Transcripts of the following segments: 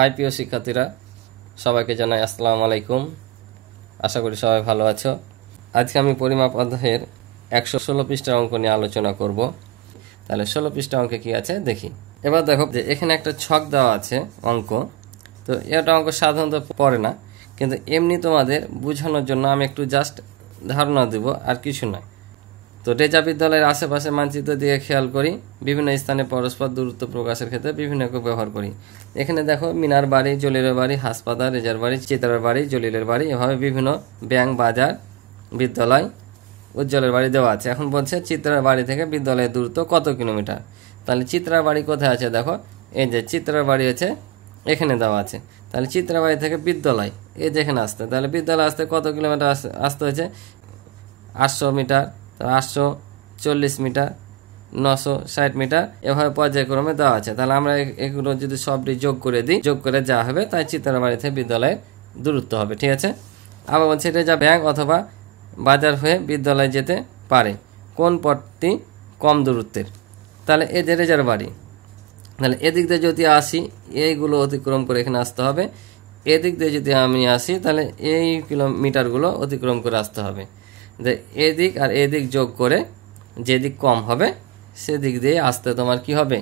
High প্রিয় শিক্ষার্থীরা, সবাইকে জানাই আসসালামু আলাইকুম। আশা করি সবাই ভালো আছো। আজকে আমি পরিমাপ অধ্যায়ের 116 পৃষ্ঠার অঙ্ক নিয়ে আলোচনা করব। তাহলে 16 পৃষ্ঠা অঙ্কে কি আছে দেখি। এবার দেখো যে এখানে একটা ছক দেওয়া আছে অঙ্ক। তো এটা অঙ্ক সাধারণত পড়ে না, কিন্তু এমনি তোমাদের বোঝানোর জন্য আমি একটু জাস্ট ধারণা দেব, আর কিছু না। তো রেজা বিদ্যালয়ের আশেপাশে মানচিত্র দিয়ে খেয়াল করি বিভিন্ন স্থানে পরস্পর দূরত্ব প্রকাশের ক্ষেত্রে বিভিন্ন একক ব্যবহার করি। এখানে দেখো মিনার বাড়ি, জলিলের বাড়ি, হাসপাতাল, রেজার বাড়ি, চিত্রার বাড়ি, জলিলের বাড়ি, এভাবে বিভিন্ন ব্যাংক, বাজার, বিদ্যালয়, উজ্জ্বলের বাড়ি দেওয়া আছে। এখন বলছে চিত্রার বাড়ি থেকে বিদ্যালয়ের দূরত্ব কত কিলোমিটার। তাহলে চিত্রার বাড়ি কোথায় আছে দেখো, এই যে চিত্রার বাড়ি আছে এখানে দেওয়া আছে। তাহলে চিত্রার বাড়ি থেকে বিদ্যালয় এই যেখানে আসতে, তাহলে বিদ্যালয় আসতে কত কিলোমিটার আসতে হয়েছে, 800 মিটার, 840 মিটার, 960 মিটার, এভাবে পর্যায়ক্রমে দেওয়া আছে। তাহলে আমরা এগুলো যদি সবটি যোগ করে দিই, যোগ করে যা হবে তাই চিত্রাবাড়ি থেকে বিদ্যালয়ের দূরত্ব হবে। ঠিক আছে। আবার বলছে এটা যা ব্যাংক অথবা বাজার হয়ে বিদ্যালয়ে যেতে পারে কোন পথটি কম দূরত্বের। তাহলে এই যে রেজার বাড়ি, তাহলে এদিক দিয়ে যদি আসি এইগুলো অতিক্রম করে এখানে আসতে হবে। এদিক দিয়ে যদি আমি আসি তাহলে এই কিলোমিটারগুলো অতিক্রম করে আসতে হবে। যে এদিক আর এদিক যোগ করে যেদিক কম হবে সেদিক দিয়ে আসতে তোমার কি হবে,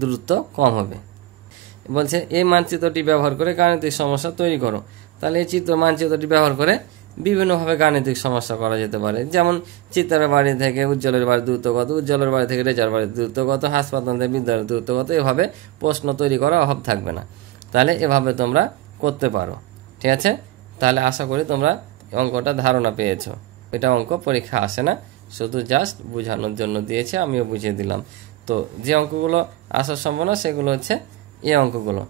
দূরত্ব কম হবে। বলছে এই মানচিত্রটি ব্যবহার করে গাণিতিক সমস্যা তৈরি করো। তাহলে এই মানচিত্রটি ব্যবহার করে বিভিন্নভাবে গাণিতিক সমস্যা করা যেতে পারে। যেমন চিত্রার বাড়ি থেকে উজ্জ্বলের বাড়ির দূরত্ব কত, উজ্জ্বলের বাড়ি থেকে রেজার বাড়ির দূরত্ব কত, হাসপাতাল থেকে বিদ্যালয়ের দূরত্ব কত, এভাবে প্রশ্ন তৈরি করার অভাব থাকবে না। তাহলে এভাবে তোমরা করতে পারো। ঠিক আছে। তাহলে আশা করি তোমরা অঙ্কটা ধারণা পেয়েছো। এটা অঙ্ক পরীক্ষা আসে না, শুধু জাস্ট বোঝানোর জন্য দিয়েছে, আমিও বুঝিয়ে দিলাম। তো যে অঙ্কগুলো আসার সম্ভাবনা সেগুলো হচ্ছে এই অঙ্কগুলো,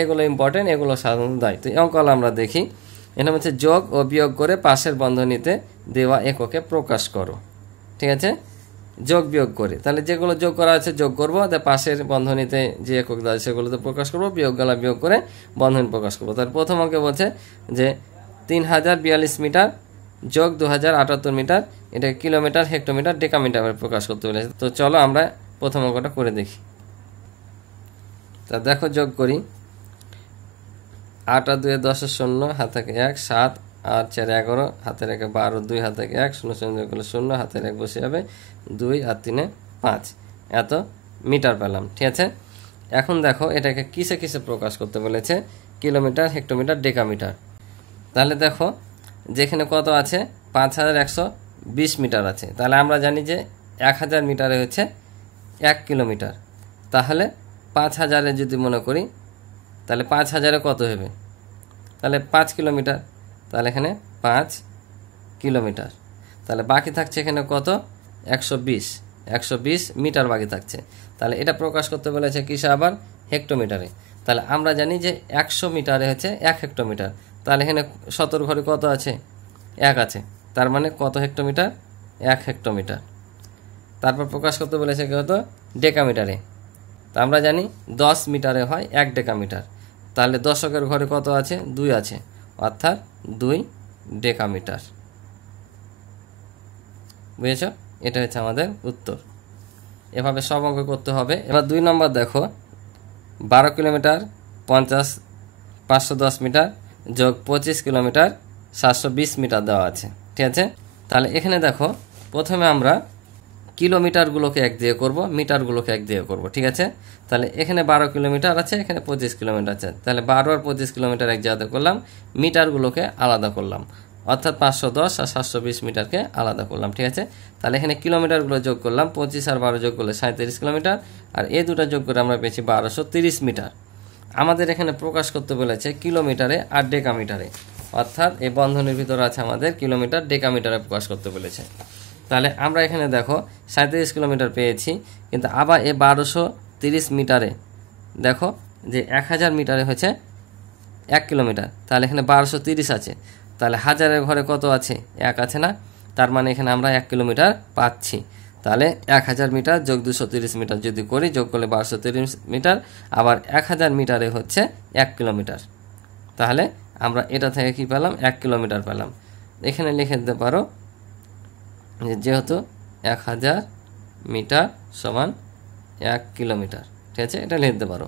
এগুলো ইম্পর্টেন্ট, এগুলো সাধারণত দায়। তো এই অঙ্কগুলো আমরা দেখি। এটা হচ্ছে যোগ ও বিয়োগ করে পাশের বন্ধনীতে দেওয়া এককে প্রকাশ করো। ঠিক আছে। যোগ বিয়োগ করে, তাহলে যেগুলো যোগ করা আছে যোগ করবো, পাশের বন্ধনীতে যে একক দেওয়া আছে সেগুলোতে প্রকাশ করবো, বিয়োগগুলো বিয়োগ করে বন্ধনী প্রকাশ করবো। তার প্রথম অঙ্কে বলছে যে 3042 মিটার যোগ 2078 মিটার, এটা কিলোমিটার, হেক্টোমিটার, ডেকামিটার প্রকাশ করতে বলেছে। তো চলো আমরা প্রথম অঙ্কটা করে দেখি। তা দেখো যোগ করি। 8 আর 2 10 0, হাত থেকে 1, 7 8 4 11, হাতের 1 12, 2 হাত থেকে 1, 0 0 করলে 0, হাতের 1 বসে যাবে, 2 আর 3 5, এত মিটার পেলাম। ঠিক আছে। এখন দেখো এটাকে কিসে কিসে প্রকাশ করতে বলেছে, কিলোমিটার, হেক্টোমিটার, ডেকামিটার। তাহলে দেখো যেখানে কত আছে 5120 মিটার আছে, তাহলে আমরা জানি যে 1000 মিটারে হচ্ছে 1 কিলোমিটার। তাহলে 5000-এ যদি মনে করি তাহলে 5000-এ কত হবে, তাহলে 5 কিলোমিটার। তাহলে এখানে 5 কিলোমিটার। তাহলে বাকি থাকছে এখানে কত, 120 মিটার বাকি থাকছে। তাহলে এটা প্রকাশ করতে বলেছে কিসে, আবার হেক্টোমিটারে। তাহলে আমরা জানি যে 100 মিটারে হচ্ছে 1 হেক্টোমিটার। তাহলে এখানে 17 ঘরে কত আছে, 1 আছে, তার মানে কত হেক্টোমিটার, 1 হেক্টোমিটার। তারপর প্রকাশ করতে বলেছে কত, ডেকামিটারে। তা আমরা জানি 10 মিটারে হয় 1 ডেকামিটার। তাহলে দশকের ঘরে কত আছে, 2 আছে, অর্থাৎ 2 ডেকামিটার। বুঝেছ, এটা হচ্ছে আমাদের উত্তর। এভাবে সব অঙ্ক করতে হবে। এবার 2 নম্বর দেখো, 12 কিলোমিটার 510 মিটার যোগ 25 কিলোমিটার 720 মিটার দেওয়া আছে। ঠিক আছে। তাহলে এখানে দেখো প্রথমে আমরা কিলোমিটারগুলোকে 1 দিয়ে করব, মিটারগুলোকে 1 দিয়ে করব। ঠিক আছে। তাহলে এখানে 12 কিলোমিটার আছে, এখানে 25 কিলোমিটার আছে। তাহলে 12 আর 25 কিলোমিটার এক জায়গাতে করলাম, মিটারগুলোকে আলাদা করলাম, অর্থাৎ 510 আর 720 মিটারকে আলাদা করলাম। ঠিক আছে। তাহলে এখানে কিলোমিটারগুলো যোগ করলাম, 25 আর 12 যোগ করলে 37 কিলোমিটার, আর এই দুটো যোগ করে আমরা পেয়েছি 1230 মিটার। আমাদের এখানে প্রকাশ করতে বলেছে কিলোমিটারে আর ডেকামিটারে, অর্থাৎ এই বন্ধনীর ভিতরে আছে আমাদের কিলোমিটার, ডেকামিটারে প্রকাশ করতে বলেছে। তাহলে আমরা এখানে দেখো 37 কিলোমিটার পেয়েছি, কিন্তু আবার এই 1230 মিটারে দেখো যে 1000 মিটারে হচ্ছে 1 কিলোমিটার। তাহলে এখানে 1230 আছে, তাহলে হাজারের ঘরে কত আছে, 1 আছে না, তার মানে এখানে আমরা 1 কিলোমিটার পাচ্ছি। তাহলে 1000 মিটার যোগ 230 মিটার যদি করি, যোগ করলে 1230 মিটার, আবার 1000 মিটারে হচ্ছে 1 কিলোমিটার। তাহলে আমরা এটা থেকে কি পেলাম, 1 কিলোমিটার পেলাম। এখানে লিখে দিতে পারো যেহেতু 1000 মিটার সমান 1 কিলোমিটার। ঠিক আছে, এটা লিখতে পারো।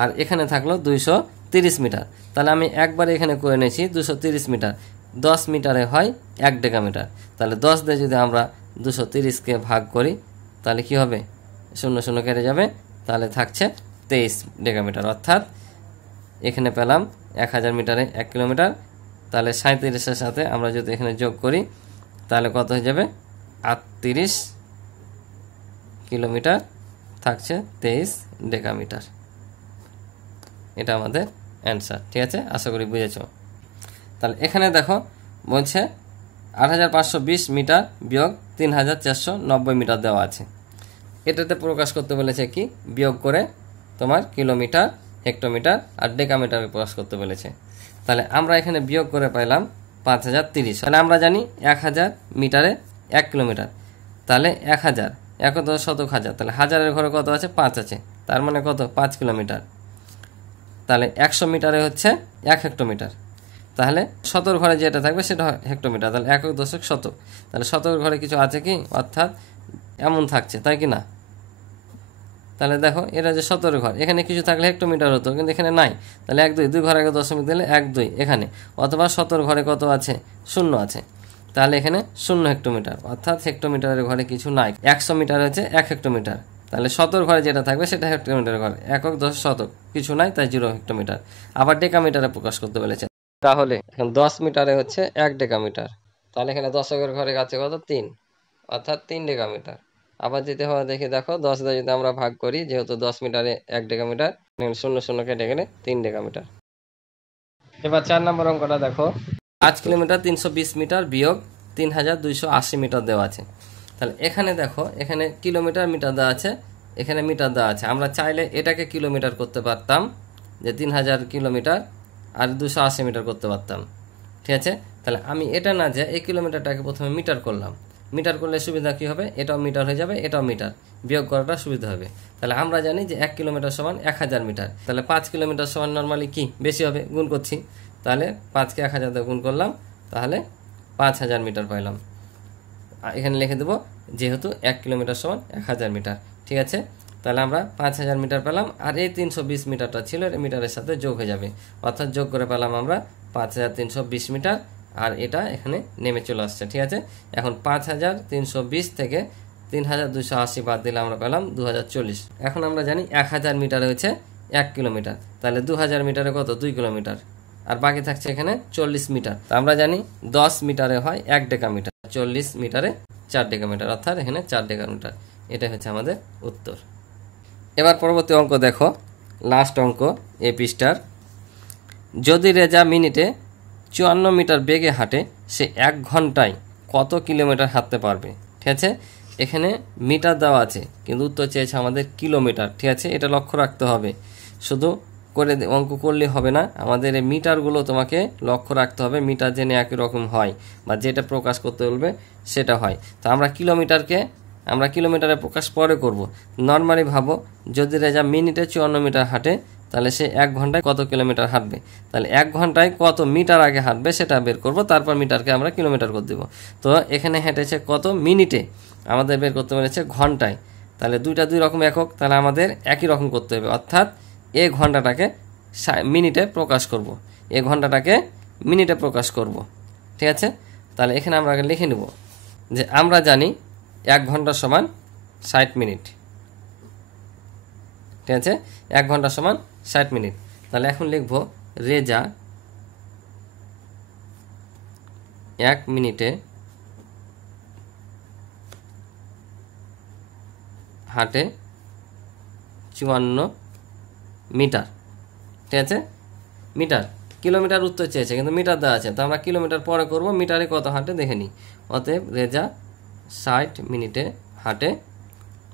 আর এখানে থাকলো 230 মিটার। তাহলে আমি একবার এখানে করে নিয়েছি 230 মিটার, 10 মিটারে হয় 1 ডেকামিটার। তাহলে 10 দিয়ে যদি আমরা 230কে ভাগ করি তাহলে কি হবে, 0 0 কেটে যাবে, তাহলে থাকছে 23 ডেকামিটার। অর্থাৎ এখানে পেলাম 1000 মিটারে 1 কিলোমিটার। তাহলে 37-এর সাথে আমরা যদি এখানে যোগ করি তাহলে কত হয়ে যাবে, 38 কিলোমিটার, থাকছে 23 ডেকামিটার। এটা আমাদের অ্যান্সার। ঠিক আছে, আশা করি বুঝেছ। তাহলে এখানে দেখো বলছে 8520 মিটার বিয়োগ 3490 মিটার দেওয়া আছে। এটাতে প্রকাশ করতে বলেছে কি, বিয়োগ করে তোমার কিলোমিটার, হেক্টোমিটার আর ডেকামিটারে প্রকাশ করতে বলেছে। তাহলে আমরা এখানে বিয়োগ করে পাইলাম 5030। তাহলে আমরা জানি 1000 মিটারে 1 কিলোমিটার। তাহলে 1000 1 10 শতক হাজার, তাহলে হাজারের ঘরে কত আছে, 5 আছে, তার মানে কত, 5 কিলোমিটার। তাহলে 100 মিটারে হচ্ছে 1 হেক্টোমিটার। তাহলে শতর ঘরে যেটা থাকবে সেটা হেক্টোমিটার। তাহলে 1 দশক শতক, তাহলে শতর ঘরে কিছু আছে কি, অর্থাৎ এমন থাকছে, তাই কি না? তাহলে দেখো এটা যে শতর ঘর, এখানে কিছু থাকলে হেক্টোমিটার হতো, কিন্তু এখানে নাই। তাহলে 1 2 2 ঘরে 1 দশমিক দিলে 1 2 এখানে, অথবা শতর ঘরে কত আছে, 0 আছে, তাহলে এখানে 0 হেক্টোমিটার, অর্থাৎ হেক্টোমিটারের ঘরে কিছু নাই। 100 মিটার হচ্ছে 1 হেক্টোমিটার। তাহলে শতর ঘরে যেটা থাকবে সেটা হেক্টোমিটার ঘর, একক দশ শতক কিছু নাই, তাই 0 হেক্টোমিটার। আবার ডেকামিটারে প্রকাশ করতে বলেছে। তাহলে এখন 10 মিটারে হচ্ছে 1 ডেকামিটার। তাহলে এখানে দশকের ঘরে আছে কত, 3, অর্থাৎ 3 ডেকামিটার। আবার যেতে হবে দেখি, দেখো 10 দিয়ে যদি আমরা ভাগ করি, যেহেতু 10 মিটারে 1 ডেকামিটার, 0 0 কেটে গেলে 3 ডেকামিটার। এবার 4 নম্বর অঙ্কটা দেখো, 5 কিলোমিটার 320 মিটার বিয়োগ 3280 মিটার দেওয়া আছে। তাহলে এখানে দেখো, এখানে কিলোমিটার মিটার দেওয়া আছে, এখানে মিটার দেওয়া আছে। আমরা চাইলে এটাকে কিলোমিটার করতে পারতাম, যে 3000 কিলোমিটার আর 280 মিটার করতে পারতাম। ঠিক আছে, তাহলে আমি এটা না যে এই কিলোমিটারটাকে প্রথমে মিটার করলাম। মিটার করলে সুবিধা কি হবে, এটাও মিটার হয়ে যাবে, এটাও মিটার, বিয়োগ করাটা সুবিধা হবে। তাহলে আমরা জানি যে 1 কিলোমিটার সমান 1000 মিটার। তাহলে 5 কিলোমিটার সমান নর্মালি কি বেশি হবে, গুণ করছি। তাহলে 5কে 1000 দিয়ে গুণ করলাম, তাহলে 5000 মিটার পাইলাম। এখানে লিখে দেবো, যেহেতু 1 কিলোমিটার সমান 1000 মিটার। ঠিক আছে, তাহলে আমরা 5000 মিটার পেলাম, আর এই 320 মিটারটা ছিল এই মিটারের সাথে যোগ হয়ে যাবে, অর্থাৎ যোগ করে পেলাম আমরা 5320 মিটার। আর এটা এখানে নেমে চলে আসছে। ঠিক আছে, এখন 5320 থেকে 3280 বাদ দিলে আমরা পেলাম 2040। এখন আমরা জানি 1000 মিটারে হচ্ছে 1 কিলোমিটার, তাহলে 2000 মিটারে কত, 2 কিলোমিটার, আর বাকি থাকছে এখানে 40 মিটার। আমরা জানি 10 মিটারে হয় 1 ডেকামিটার, 40 মিটারে 4 ডেকামিটার, অর্থাৎ এখানে 4 ডেকামিটার। এটা হচ্ছে আমাদের উত্তর। এবার পরবর্তী অঙ্ক দেখো, লাস্ট অঙ্ক এই পৃষ্ঠার। যদি রেজা মিনিটে 54 মিটার বেগে হাঁটে, সে 1 ঘন্টায় কত কিলোমিটার হাঁটতে পারবে? ঠিক আছে, এখানে মিটার দেওয়া আছে, কিন্তু উত্তর চেয়েছে আমাদের কিলোমিটার। ঠিক আছে, এটা লক্ষ্য রাখতে হবে, শুধু করে অঙ্ক করলে হবে না, আমাদের এই মিটারগুলো তোমাকে লক্ষ্য রাখতে হবে। মিটার জেনে একই রকম হয়, বা যেটা প্রকাশ করতে বলবে সেটা হয়। তো আমরা কিলোমিটারে প্রকাশ পরে করব। নর্মালি ভাবো, যদি রেজা মিনিটে 54 মিটার হাঁটে, তাহলে সে 1 ঘন্টায় কত কিলোমিটার হাঁটবে। তাহলে 1 ঘন্টায় কত মিটার আগে হাঁটবে সেটা বের করব, তারপর মিটারকে আমরা কিলোমিটার করে দেবো। তো এখানে হেঁটেছে কত মিনিটে, আমাদের বের করতে বলেছে ঘন্টায়। তাহলে দুইটা দুই রকম একক, তাহলে আমাদের একই রকম করতে হবে, অর্থাৎ এই ঘন্টাটাকে মিনিটে প্রকাশ করব, এই ঘন্টাটাকে মিনিটে প্রকাশ করব। ঠিক আছে, তাহলে এখানে আমরা আগে লিখে নেব যে আমরা জানি 1 ঘন্টা সমান 60 মিনিট। ঠিক আছে, 1 ঘন্টা সমান 60 মিনিট। তাহলে এখন লিখব রেজা 1 মিনিটে হাঁটে 54 মিটার। ঠিক আছে, মিটার, কিলোমিটার উত্তর চেয়েছে কিন্তু মিটার দেওয়া আছে, তো আমরা কিলোমিটার পরে করব, মিটারে কত হাঁটে দেখে নিই। অতএব রেজা 60 মিনিটে হাঁটে,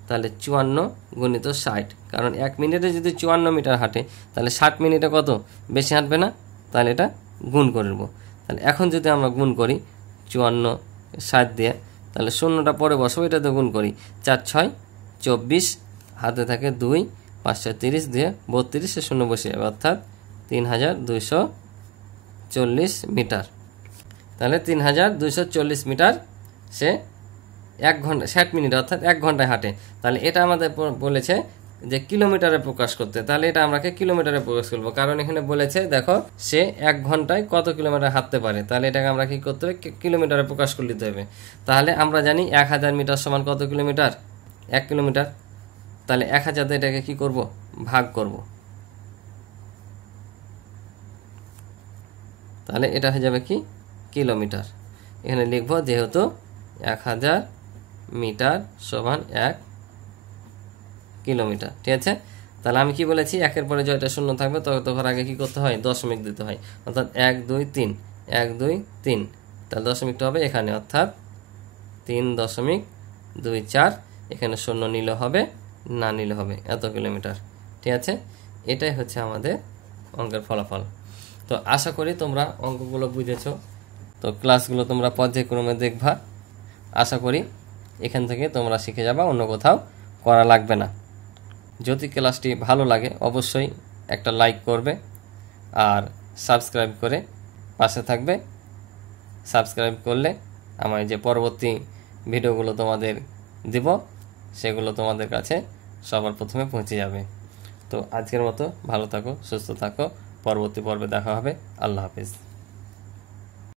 তাহলে 54 গুণিত 60, কারণ 1 মিনিটে যদি 54 মিটার হাঁটে, তাহলে 60 মিনিটে কত বেশি হাঁটবে না, তাহলে এটা গুণ করব। তাহলে এখন যদি আমরা গুণ করি 54 60 দিয়ে, তাহলে শূন্যটা পরে বসবো, এটাতে গুণ করি, 4 6 24, হাতে থাকে 2, 5 30 দিয়ে 32, সে শূন্য বসে যাবে, অর্থাৎ 3240 মিটার। তাহলে 3240 মিটার সে 1 ঘন্টা 60 মিনিট, অর্থাৎ 1 ঘন্টায় হাঁটে। তাহলে এটা আমাদের বলেছে যে কিলোমিটারে প্রকাশ করতে, তাহলে এটা আমরা কিলোমিটারে প্রকাশ করব, কারণ এখানে বলেছে দেখো সে 1 ঘন্টায় কত কিলোমিটার হাঁটতে পারে, তাহলে এটাকে আমরা কি করতে হবে, কিলোমিটারে প্রকাশ করে দিতে হবে। তাহলে আমরা জানি 1000 মিটার সমান কত কিলোমিটার, 1 কিলোমিটার। তাহলে 1000 দিয়ে এটাকে কি করব, ভাগ করব। তাহলে এটা হয়ে যাবে কি কিলোমিটার। এখানে লিখব যেহেতু 1000 মিটার সমান 1 কিলোমিটার, ঠিক আছে। তাহলে আমি কি বলেছি, 1-এর পরে জয়টা শূন্য থাকবে তখন আগে কি করতে হয়, দশমিক দিতে হয়, অর্থাৎ 1 2 3, 1 2 3, তাহলে দশমিকটা হবে এখানে, অর্থাৎ 3.24। এখানে শূন্য নিলে হবে, না নিলে হবে, এত কিলোমিটার, ঠিক আছে। এটাই হচ্ছে আমাদের অঙ্কের ফলাফল। তো আশা করি তোমরা অঙ্কগুলো বুঝেছো। তো ক্লাসগুলো তোমরা পর্যায়ক্রমে দেখবা, আশা করি এখান থেকে তোমরা শিখে যাবা, অন্য কোথাও করা লাগবে না। যদি ক্লাসটি ভালো লাগে অবশ্যই একটা লাইক করবে আর সাবস্ক্রাইব করে পাশে থাকবে। সাবস্ক্রাইব করলে আমার যে পরবর্তী ভিডিওগুলো তোমাদের দিব সেগুলো তোমাদের কাছে সবার প্রথমে পৌঁছে যাবে। তো আজকের মতো ভালো থাকো, সুস্থ থাকো, পরবর্তী পর্বে দেখা হবে। আল্লাহ হাফিজ।